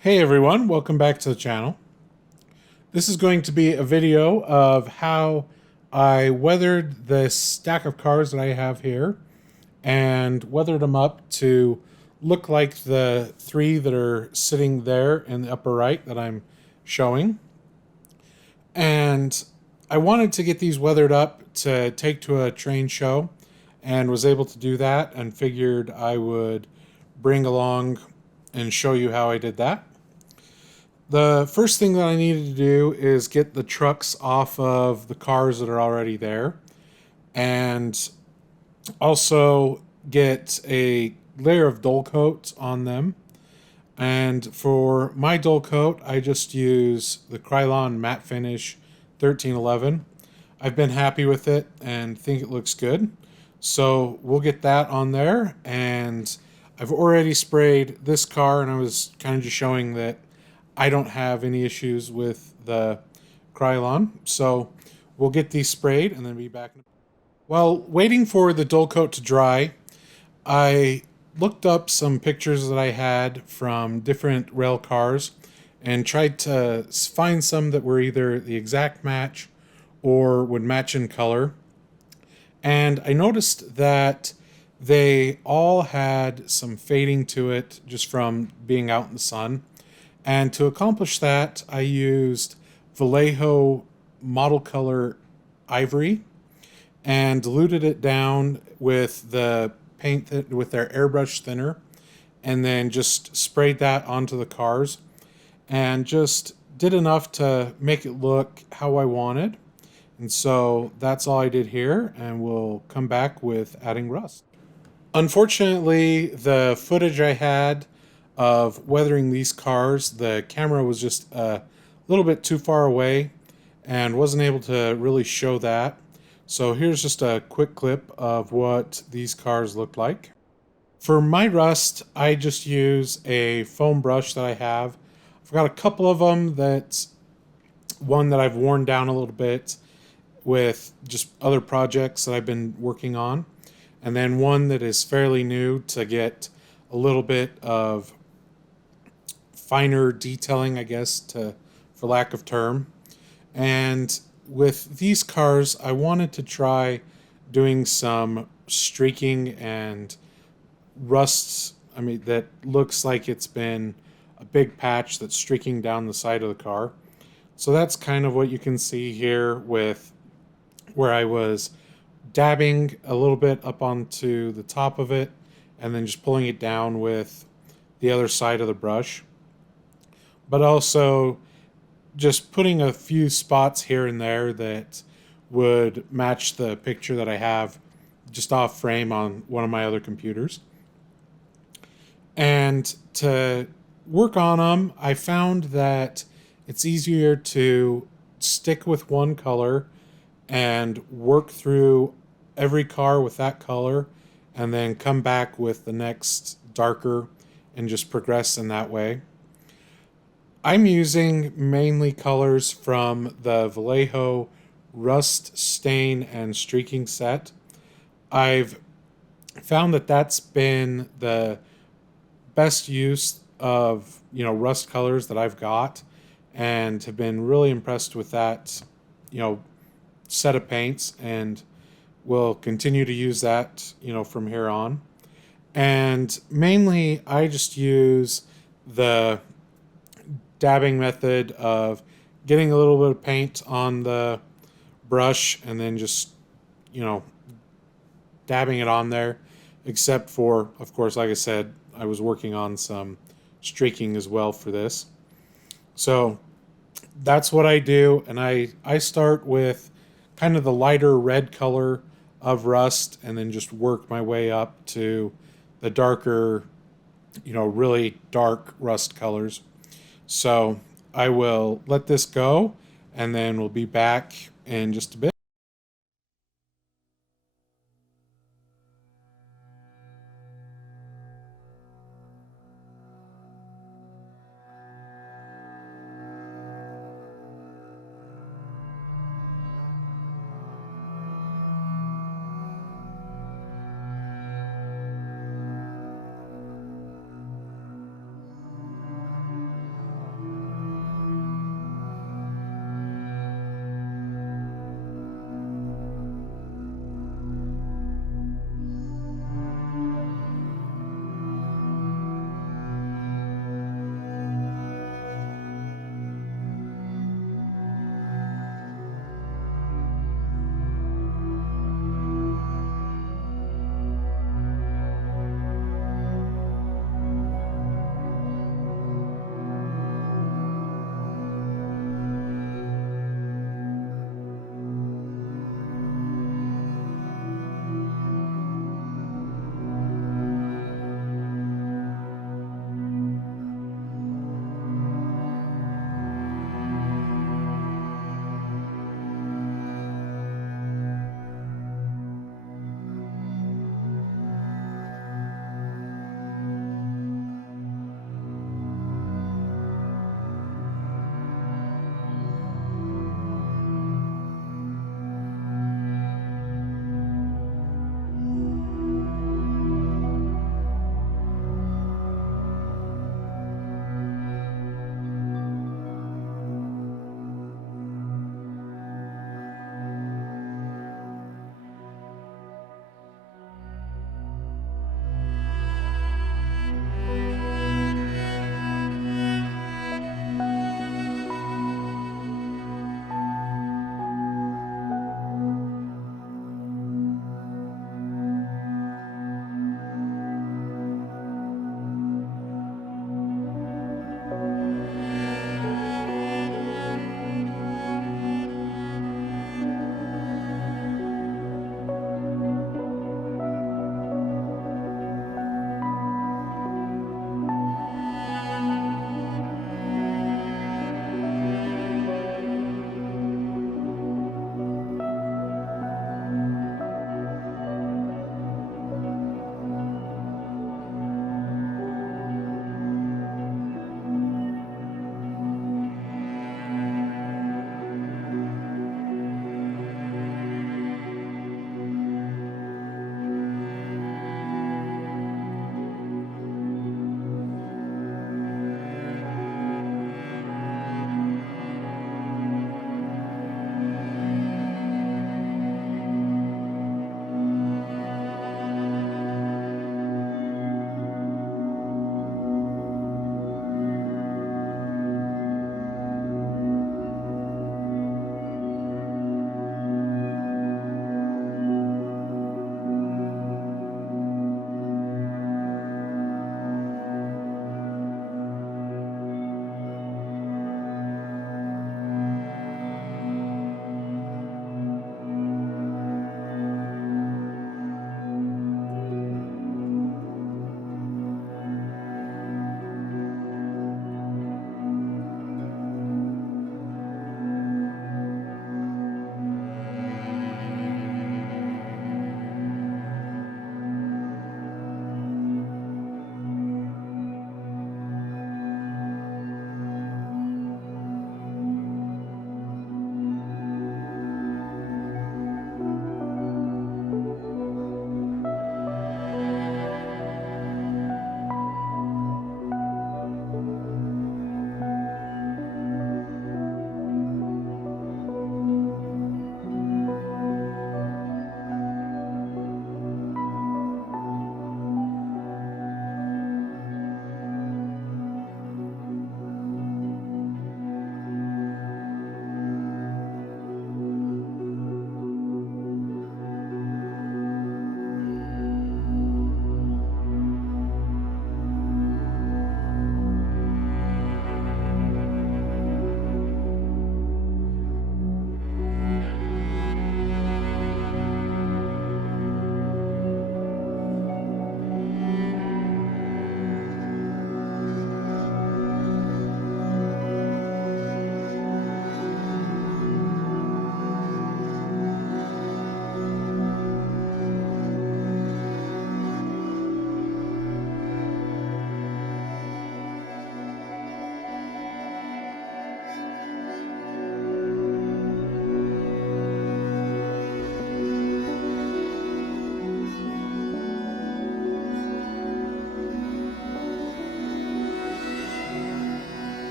Hey everyone, welcome back to the channel. This is going to be a video of how I weathered this stack of cars that I have here and weathered them up to look like the three that are sitting there in the upper right that I'm showing. And I wanted to get these weathered up to take to a train show and was able to do that and figured I would bring along and show you how I did that. The first thing that I needed to do is get the trucks off of the cars that are already there and also get a layer of dull coat on them. And for my dull coat, I just use the Krylon Matte Finish 1311. I've been happy with it and think it looks good. So we'll get that on there. And I've already sprayed this car, and I was kind of just showing that I don't have any issues with the Krylon. So we'll get these sprayed and then be back. While waiting for the dull coat to dry, I looked up some pictures that I had from different rail cars and tried to find some that were either the exact match or would match in color. And I noticed that they all had some fading to it just from being out in the sun. And to accomplish that, I used Vallejo Model Color Ivory and diluted it down with the paint with their airbrush thinner, and then just sprayed that onto the cars and just did enough to make it look how I wanted. And so that's all I did here, and we'll come back with adding rust. Unfortunately, the footage I had of weathering these cars, the camera was just a little bit too far away and wasn't able to really show that. So here's just a quick clip of what these cars look like. For my rust, I just use a foam brush that I have. I've got a couple of them. That's one that I've worn down a little bit with just other projects that I've been working on. And then one that is fairly new to get a little bit of finer detailing, I guess, for lack of term. And with these cars, I wanted to try doing some streaking and rusts. I mean, that looks like it's been a big patch that's streaking down the side of the car. So that's kind of what you can see here with where I was dabbing a little bit up onto the top of it and then just pulling it down with the other side of the brush. But also just putting a few spots here and there that would match the picture that I have just off frame on one of my other computers. And to work on them, I found that it's easier to stick with one color and work through every car with that color and then come back with the next darker and just progress in that way. I'm using mainly colors from the Vallejo Rust, Stain, and Streaking set. I've found that that's been the best use of rust colors that I've got, and have been really impressed with that set of paints, and will continue to use that from here on. And mainly I just use the dabbing method of getting a little bit of paint on the brush and then just dabbing it on there, except for, of course, like I said, I was working on some streaking as well for this. So that's what I do, and I start with kind of the lighter red color of rust and then just work my way up to the darker, really dark rust colors. So I will let this go, and then we'll be back in just a bit.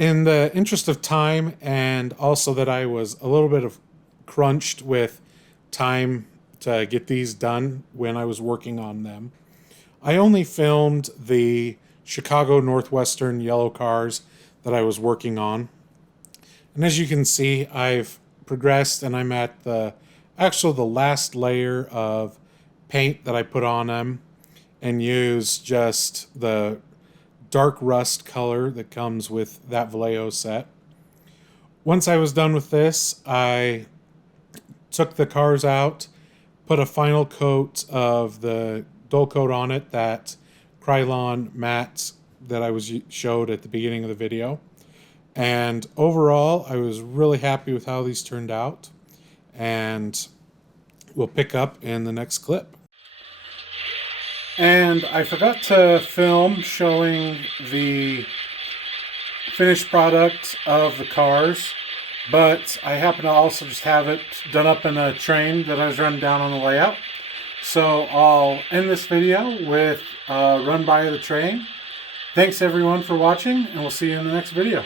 In the interest of time, and also that I was a little bit of crunched with time to get these done when I was working on them, I only filmed the Chicago Northwestern yellow cars that I was working on. And as you can see, I've progressed and I'm at the last layer of paint that I put on them, and use just the dark rust color that comes with that Vallejo set. Once I was done with this, I took the cars out, put a final coat of the dull coat on it, that Krylon matte that I showed at the beginning of the video. And overall, I was really happy with how these turned out. And we'll pick up in the next clip. And I forgot to film showing the finished product of the cars, but I happen to also just have it done up in a train that I was running down on the layout. So I'll end this video with a run by of the train. Thanks everyone for watching, and we'll see you in the next video.